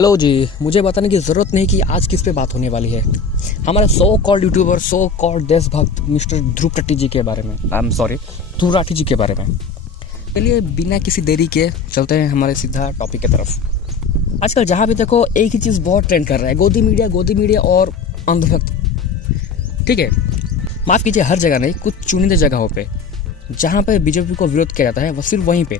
Hello जी। मुझे बताने की ज़रूरत नहीं कि आज किस पे बात होने वाली है। हमारे so called YouTuber, so called देशभक्त मिस्टर ध्रुव राठी जी के बारे में, ध्रुव राठी जी के बारे में। चलिए बिना किसी देरी के चलते हैं हमारे सीधा टॉपिक की तरफ। आजकल जहाँ भी देखो एक ही चीज़ बहुत ट्रेंड कर रहा है, गोदी मीडिया और अंधभक्त। ठीक है, माफ़ कीजिए, हर जगह नहीं, कुछ चुनिंदे जगहों पे जहाँ पे बीजेपी को विरोध किया जाता है वो सिर्फ वहीं पे।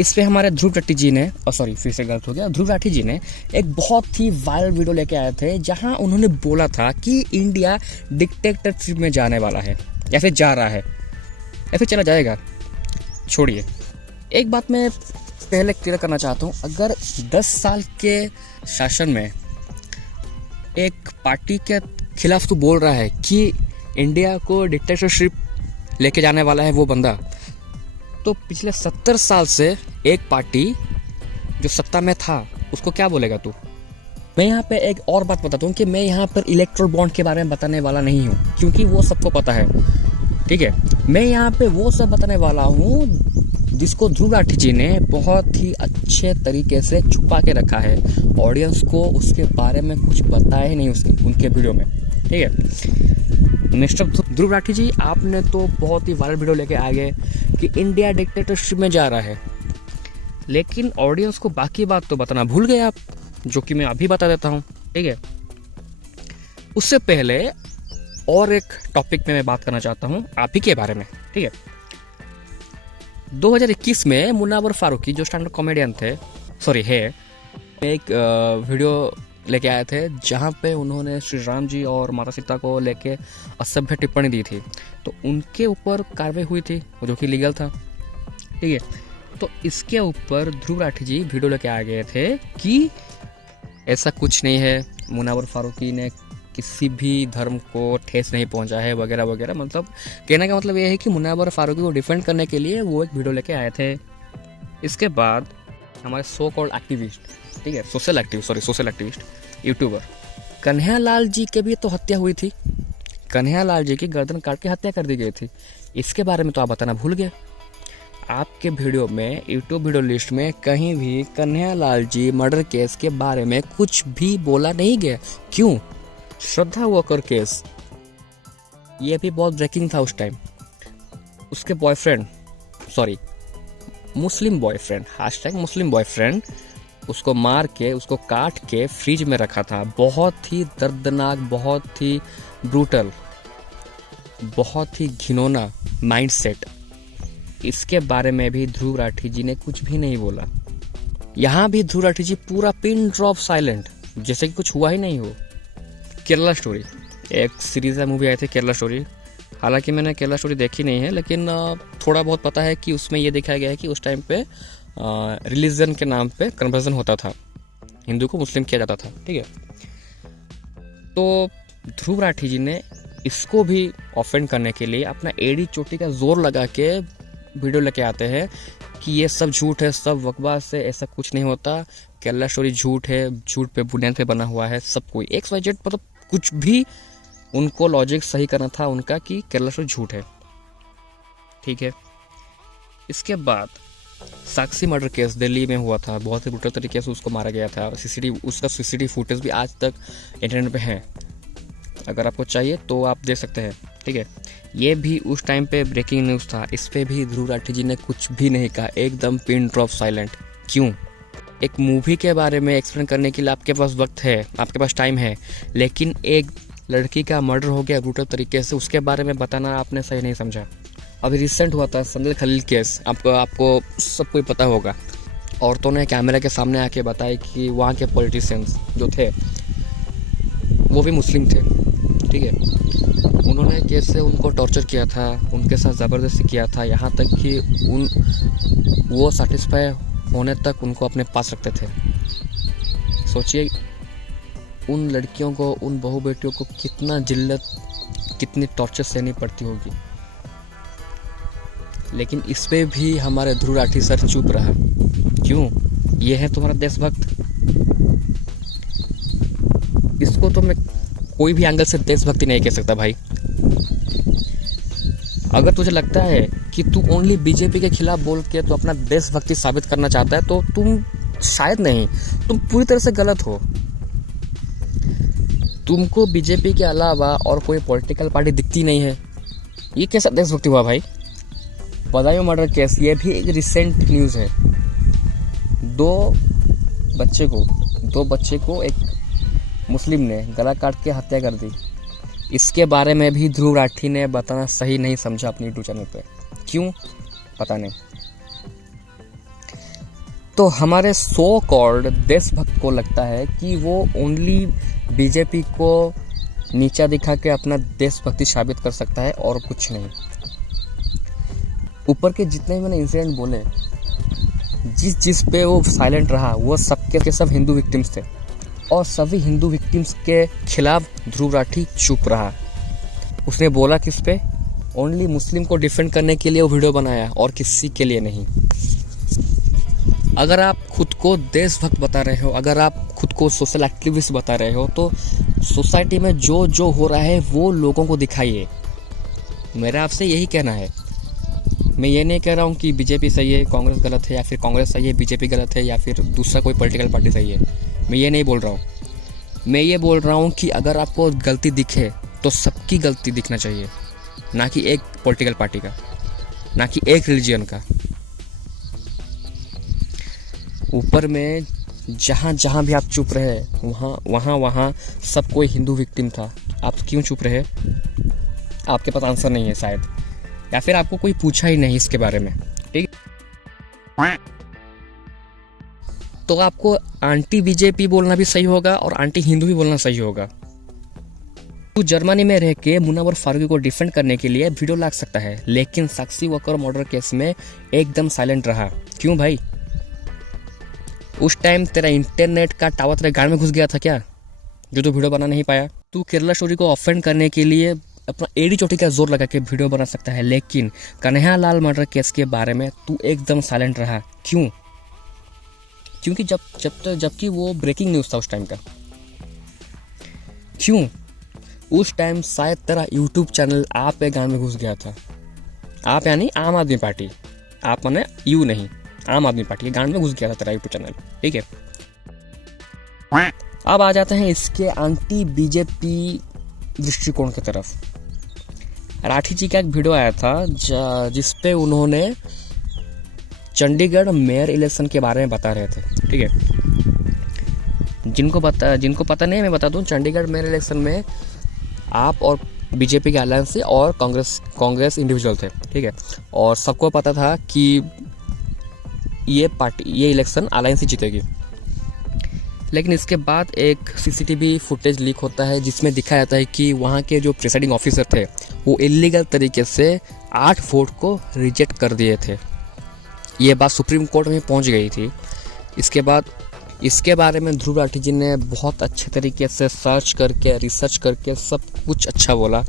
इस पे हमारे ध्रुव राठी जी ने, फिर से गलत हो गया, ध्रुव राठी जी ने एक बहुत ही वायरल वीडियो लेके आए थे जहां उन्होंने बोला था कि इंडिया डिक्टेटरशिप में जाने वाला है या फिर जा रहा है या फिर चला जाएगा। छोड़िए, एक बात मैं पहले क्लियर करना चाहता हूं। अगर 10 साल के शासन में एक पार्टी के खिलाफ तू बोल रहा है कि इंडिया को डिक्टेटरशिप लेके जाने वाला है वो बंदा, तो पिछले 70 साल से एक पार्टी जो सत्ता में था उसको क्या बोलेगा तू? मैं यहाँ पे एक और बात बताता हूँ कि मैं यहाँ पर इलेक्ट्रल बॉन्ड के बारे में बताने वाला नहीं हूँ, क्योंकि वो सबको पता है। ठीक है, मैं यहाँ पे वो सब बताने वाला हूँ जिसको ध्रुव राठी जी ने बहुत ही अच्छे तरीके से छुपा के रखा है। ऑडियंस को उसके बारे में कुछ बताया ही नहीं उनके वीडियो में। ठीक है, मिस्टर ध्रुव राठी जी, आपने तो बहुत ही वायरल वीडियो लेके आ गए कि इंडिया डिक्टेटरशिप में जा रहा है, लेकिन ऑडियंस को बाकी बात तो बताना भूल गए आप, जो कि मैं अभी बता देता हूँ। ठीक है, उससे पहले और एक टॉपिक में मैं बात करना चाहता हूँ आप ही के बारे में। ठीक है, 2021 में मुन्नावर फारूकी जो स्टैंड अप कॉमेडियन थे, एक वीडियो लेके आए थे जहाँ पे उन्होंने श्री राम जी और माता सीता को लेके असभ्य टिप्पणी दी थी, तो उनके ऊपर कार्रवाई हुई थी जो कि लीगल था। ठीक है, तो इसके ऊपर ध्रुव राठी जी वीडियो लेके आ गए थे कि ऐसा कुछ नहीं है, मुन्नावर फारूकी ने किसी भी धर्म को ठेस नहीं पहुंचा है वगैरह वगैरह। मतलब कहने का मतलब ये है कि मुन्नावर फारूकी को डिफेंड करने के लिए वो एक वीडियो लेके आए थे। इसके बाद हमारे सो कॉल्ड एक्टिविस्ट, ठीक है, सोशल एक्टिविस्ट यूट्यूबर कन्हैयालाल जी के भी तो हत्या हुई थी। कन्हैयालाल जी की गर्दन काट के हत्या कर दी गई थी। इसके बारे में तो आप बताना भूल गए। आपके वीडियो में, यूट्यूब वीडियो लिस्ट में कहीं भी कन्हैयालाल जी मर्डर केस के बारे में कुछ भी बोला नहीं गया। क्यों? श्रद्धा वॉकर केस, ये भी बहुत ब्रेकिंग था उस टाइम। उसके बॉयफ्रेंड, मुस्लिम बॉयफ्रेंड उसको मार के, उसको काट के फ्रिज में रखा था। बहुत ही दर्दनाक, बहुत ही ब्रूटल, बहुत ही घिनौना माइंडसेट। इसके बारे में भी ध्रुव राठी जी ने कुछ भी नहीं बोला। यहाँ भी ध्रुव राठी जी पूरा पिन ड्रॉप साइलेंट, जैसे कि कुछ हुआ ही नहीं हो। केरला स्टोरी, एक सीरीज है, मूवी आई थी केरला स्टोरी। हालांकि मैंने केरला स्टोरी देखी नहीं है, लेकिन थोड़ा बहुत पता है कि उसमें ये दिखाया गया है कि उस टाइम पे रिलीजन के नाम पे कन्वर्जन होता था, हिंदू को मुस्लिम किया जाता था। ठीक है, तो ध्रुव राठी जी ने इसको भी ऑफेंड करने के लिए अपना एड़ी चोटी का जोर लगा के वीडियो लेके आते हैं कि ये सब झूठ है, सब बकवास है, ऐसा कुछ नहीं होता, केरला स्टोरी झूठ है, झूठ पे बुनियाद पे बना हुआ है। सब कोई XYZ, मतलब कुछ भी उनको लॉजिक सही करना था उनका कि केरला स्टोरी झूठ है। ठीक है, इसके बाद साक्षी मर्डर केस दिल्ली में हुआ था, बहुत ही ब्रूटल तरीके से उसको मारा गया था। उसका सीसीटीवी फुटेज भी आज तक इंटरनेट पे है, अगर आपको चाहिए तो आप देख सकते हैं। ठीक है, ये भी उस टाइम पे ब्रेकिंग न्यूज़ था। इस पे भी ध्रुव राठी जी ने कुछ भी नहीं कहा, एकदम पिन ड्रॉप साइलेंट। क्यों? एक मूवी के बारे में एक्सप्लेन करने के लिए आपके पास वक्त है, आपके पास टाइम है, लेकिन एक लड़की का मर्डर हो गया ब्रूटल तरीके से, उसके बारे में बताना आपने सही नहीं समझा। अभी रिसेंट हुआ था संदल खलील केस, आपको सब कोई पता होगा। औरतों ने कैमरे के सामने आके बताया कि वहाँ के पॉलिटिशियंस जो थे वो भी मुस्लिम थे। ठीक है, उन्होंने केस से उनको टॉर्चर किया था, उनके साथ ज़बरदस्ती किया था, यहाँ तक कि वो सेटिस्फाई होने तक उनको अपने पास रखते थे। सोचिए उन लड़कियों को, उन बहू बेटियों को कितना जिल्लत, कितनी टॉर्चर सहनी पड़ती होगी। लेकिन इस पे भी हमारे ध्रुव राठी सर चुप रहा। क्यों? ये है तुम्हारा देशभक्त। इसको तो मैं कोई भी एंगल से देशभक्ति नहीं कह सकता भाई। अगर तुझे लगता है कि तू ओनली बीजेपी के खिलाफ बोल के तो अपना देशभक्ति साबित करना चाहता है, तो तुम शायद नहीं, तुम पूरी तरह से गलत हो। तुमको बीजेपी के अलावा और कोई पॉलिटिकल पार्टी दिखती नहीं है। ये कैसा देशभक्ति हुआ भाई? बदायूं मर्डर केस, ये भी एक रिसेंट न्यूज़ है। दो बच्चे को एक मुस्लिम ने गला काट के हत्या कर दी। इसके बारे में भी ध्रुव राठी ने बताना सही नहीं समझा अपनी यूट्यूब चैनल पे। क्यों पता नहीं। तो हमारे सो कॉल्ड देशभक्त को लगता है कि वो ओनली बीजेपी को नीचा दिखा के अपना देशभक्ति साबित कर सकता है और कुछ नहीं। ऊपर के जितने भी मैंने इंसिडेंट बोले, जिस पे वो साइलेंट रहा, वो सबके के सब हिंदू विक्टिम्स थे और सभी हिंदू विक्टिम्स के खिलाफ ध्रुव राठी चुप रहा। उसने बोला किस पे? ओनली मुस्लिम को डिफेंड करने के लिए वो वीडियो बनाया और किसी के लिए नहीं। अगर आप खुद को देशभक्त बता रहे हो, अगर आप खुद को सोशल एक्टिविस्ट बता रहे हो, तो सोसाइटी में जो हो रहा है वो लोगों को दिखाइए। मेरा आपसे यही कहना है। मैं ये नहीं कह रहा हूँ कि बीजेपी सही है, कांग्रेस गलत है, या फिर कांग्रेस सही है, बीजेपी गलत है, या फिर दूसरा कोई पॉलिटिकल पार्टी सही है। मैं ये नहीं बोल रहा हूँ। मैं ये बोल रहा हूँ कि अगर आपको गलती दिखे तो सबकी गलती दिखना चाहिए, ना कि एक पॉलिटिकल पार्टी का, ना कि एक रिलीजन का। ऊपर में जहाँ भी आप चुप रहे, वहाँ सब कोई हिंदू विक्टिम था। आप क्यों चुप रहे? आपके पास आंसर नहीं है शायद, या फिर आपको कोई पूछा ही नहीं इसके बारे में। ठीक, तो आपको आंटी बीजेपी बोलना भी सही होगा और आंटी हिंदू भी बोलना सही होगा। तो जर्मनी में रह के मुनव्वर फारूकी को डिफेंड करने के लिए वीडियो ला सकता है, लेकिन साक्षी वकर मर्डर केस में एकदम साइलेंट रहा। क्यों भाई? उस टाइम तेरा इंटरनेट का टावर तेरे गाड़ में घुस गया था क्या, जो तू वीडियो बना नहीं पाया? तू केरला स्टोरी को ऑफेंड करने के लिए अपना एड़ी चोटी का जोर लगा के वीडियो बना सकता है, लेकिन कन्हैयालाल मर्डर केस के बारे में तू एकदम साइलेंट रहा। क्यों? क्योंकि जबकि वो ब्रेकिंग न्यूज़ था उस टाइम का। क्यों? उस टाइम शायद तेरा यूट्यूब चैनल आप पे गांव में घुस गया था। आप यानी आम आदमी पार्टी, आप माने यू नहीं, आम आदमी पार्टी के गांव में घुस गया था तेरा यूट्यूब चैनल। ठीक है, अब आ जाते हैं इसके एंटी बीजेपी दृष्टिकोण की तरफ। राठी जी का एक वीडियो आया था जिसपे उन्होंने चंडीगढ़ मेयर इलेक्शन के बारे में बता रहे थे। ठीक है, जिनको पता नहीं, मैं बता दूं, चंडीगढ़ मेयर इलेक्शन में आप और बीजेपी के अलायंस से और कांग्रेस इंडिविजुअल थे। ठीक है, और सबको पता था कि ये इलेक्शन अलायंस ही जीतेगी। लेकिन इसके बाद एक सीसीटीवी फुटेज लीक होता है जिसमें दिखाया जाता है कि वहाँ के जो प्रिसाइडिंग ऑफिसर थे वो इलीगल तरीके से 8 वोट को रिजेक्ट कर दिए थे। ये बात सुप्रीम कोर्ट में पहुँच गई थी। इसके बाद इसके बारे में ध्रुव राठी जी ने बहुत अच्छे तरीके से रिसर्च करके सब कुछ अच्छा बोला,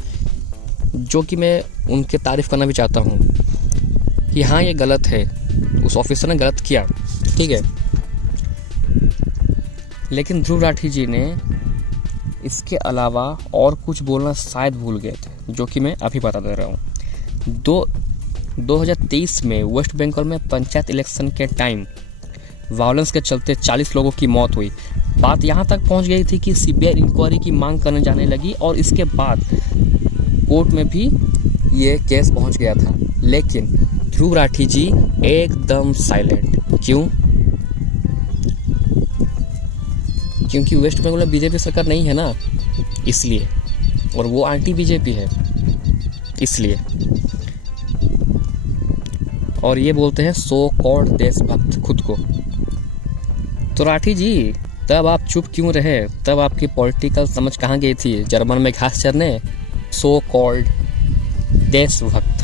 जो कि मैं उनके तारीफ़ करना भी चाहता हूँ कि हाँ ये गलत है, उस ऑफिसर ने गलत किया। ठीक है, लेकिन ध्रुव राठी जी ने इसके अलावा और कुछ बोलना शायद भूल गए थे, जो कि मैं अभी बता दे रहा हूँ। 2023 में वेस्ट बंगाल में पंचायत इलेक्शन के टाइम वायलेंस के चलते 40 लोगों की मौत हुई। बात यहाँ तक पहुँच गई थी कि सीबीआई इंक्वायरी की मांग करने जाने लगी और इसके बाद कोर्ट में भी ये केस पहुँच गया था। लेकिन ध्रुव राठी जी एकदम साइलेंट। क्यों? क्योंकि वेस्ट बंगाल में बीजेपी सरकार नहीं है ना, इसलिए, और वो एंटी बीजेपी है इसलिए। और ये बोलते हैं सो कॉल्ड देशभक्त खुद को। तो राठी जी, तब आप चुप क्यों रहे? तब आपकी पॉलिटिकल समझ कहाँ गई थी? जर्मन में घास चरने? सो कॉल्ड देशभक्त।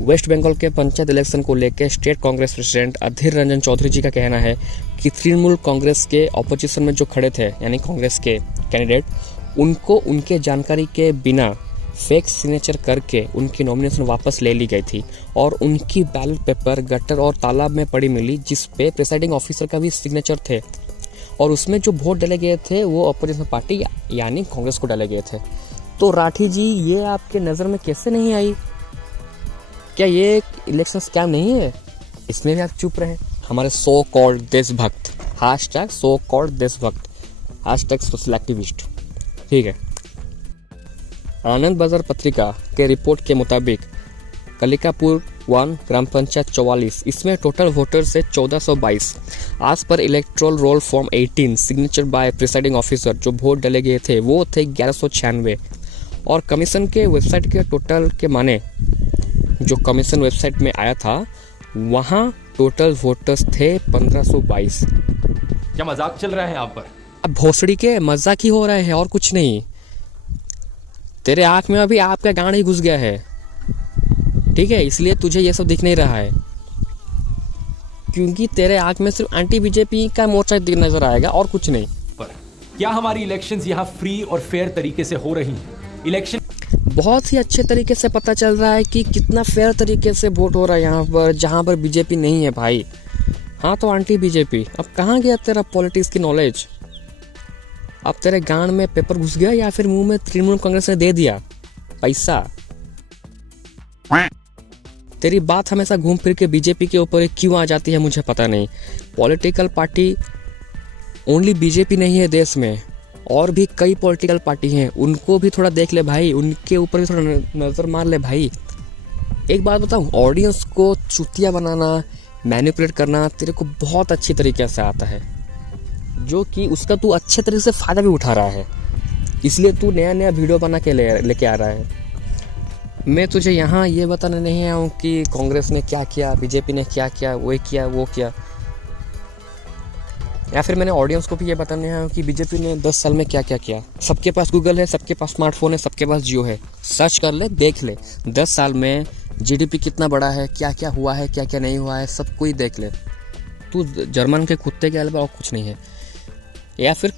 वेस्ट बंगाल के पंचायत इलेक्शन को लेकर स्टेट कांग्रेस प्रेसिडेंट अधीर रंजन चौधरी जी का कहना है कि तृणमूल कांग्रेस के ऑपोजिशन में जो खड़े थे, यानी कांग्रेस के कैंडिडेट, उनको उनके जानकारी के बिना फेक सिग्नेचर करके उनकी नॉमिनेशन वापस ले ली गई थी और उनकी बैलेट पेपर गटर और तालाब में पड़ी मिली, जिस पे प्रिसाइडिंग ऑफिसर का भी सिग्नेचर थे, और उसमें जो वोट डाले गए थे वो अपोजिशन पार्टी यानी कांग्रेस को डाले गए थे। तो राठी जी, ये आपके नज़र में कैसे नहीं आई? क्या ये इलेक्शन स्कैम नहीं है? इसमें भी आप चुप रहे। हमारे सो कॉल्ड देशभक्त, हैशटैग सो कॉल्ड देशभक्त, हैशटैग सोशल एक्टिविस्ट, ठीक है। आनंद बाजार पत्रिका के रिपोर्ट के मुताबिक कलिकापुर 1 ग्राम पंचायत 44, इसमें टोटल वोटर्स है 1422। आज पर electoral roll form 18 signature by presiding officer, जो वोट डाले गए थे वो थे 1196। और कमीशन के वेबसाइट के टोटल के माने, जो कमीशन वेबसाइट में आया था वहाँ टोटल वोटर्स थे 1522। क्या मजाक चल रहा है यहाँ पर? अब भोसड़ी के मजाक ही हो रहे हैं और कुछ नहीं। तेरे आँख में अभी आपका गांड ही घुस गया है, ठीक है, इसलिए तुझे ये सब दिख नहीं रहा है, क्योंकि तेरे आँख में सिर्फ एंटी बीजेपी का मोर्चा नजर आएगा और कुछ नहीं। पर क्या हमारी इलेक्शंस यहाँ फ्री और फेयर तरीके से हो रही हैं? इलेक्शन बहुत ही अच्छे तरीके से पता चल रहा है कि कितना फेयर तरीके से वोट हो रहा है यहाँ पर, जहाँ पर बीजेपी नहीं है भाई। हाँ तो एंटी बीजेपी। अब कहाँ गया तेरा पॉलिटिक्स की नॉलेज? अब तेरे गांड में पेपर घुस गया या फिर मुंह में तृणमूल कांग्रेस ने दे दिया पैसा? तेरी बात हमेशा घूम फिर के बीजेपी के ऊपर क्यों आ जाती है मुझे पता नहीं। पॉलिटिकल पार्टी ओनली बीजेपी नहीं है देश में, और भी कई पॉलिटिकल पार्टी हैं, उनको भी थोड़ा देख ले भाई, उनके ऊपर भी थोड़ा नज़र मार ले भाई। एक बात बताऊं, ऑडियंस को चुतिया बनाना, मैनिपुलेट करना तेरे को बहुत अच्छी तरीके से आता है, जो कि उसका तू अच्छे तरीके से फ़ायदा भी उठा रहा है, इसलिए तू नया नया वीडियो बना के लेके आ रहा है। मैं तुझे यहाँ ये बताने नहीं आया हूँ कि कांग्रेस ने क्या किया, बीजेपी ने क्या किया, वो किया वो किया, या फिर मैंने ऑडियंस को भी ये बताने आया हूँ कि बीजेपी ने 10 साल में क्या क्या किया। सबके पास गूगल है, सबके पास स्मार्टफोन है, सबके पास जियो है, सर्च कर ले, देख ले 10 साल में जीडीपी कितना बड़ा है, क्या क्या हुआ है, क्या क्या नहीं हुआ है, सब कोई देख ले। तू जर्मन के कुत्ते के अलावा और कुछ नहीं है। या फिर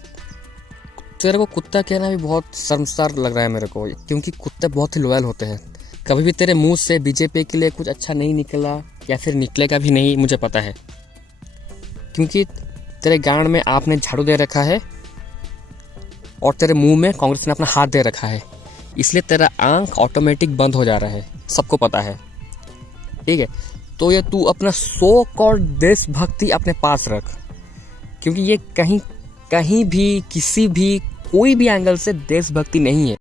तेरे को कुत्ता कहना भी बहुत शर्मसार लग रहा है मेरे को, क्योंकि कुत्ते बहुत ही लॉयल होते हैं। कभी भी तेरे मुंह से बीजेपी के लिए कुछ अच्छा नहीं निकला, या फिर निकलेगा भी नहीं, मुझे पता है, क्योंकि तेरे गांड में आपने झाड़ू दे रखा है और तेरे मुंह में कांग्रेस ने अपना हाथ दे रखा है, इसलिए तेरा आंख ऑटोमेटिक बंद हो जा रहा है, सबको पता है, ठीक है। तो ये तू अपना सो कॉल्ड देशभक्ति अपने पास रख, क्योंकि ये कहीं भी किसी भी कोई भी एंगल से देशभक्ति नहीं है।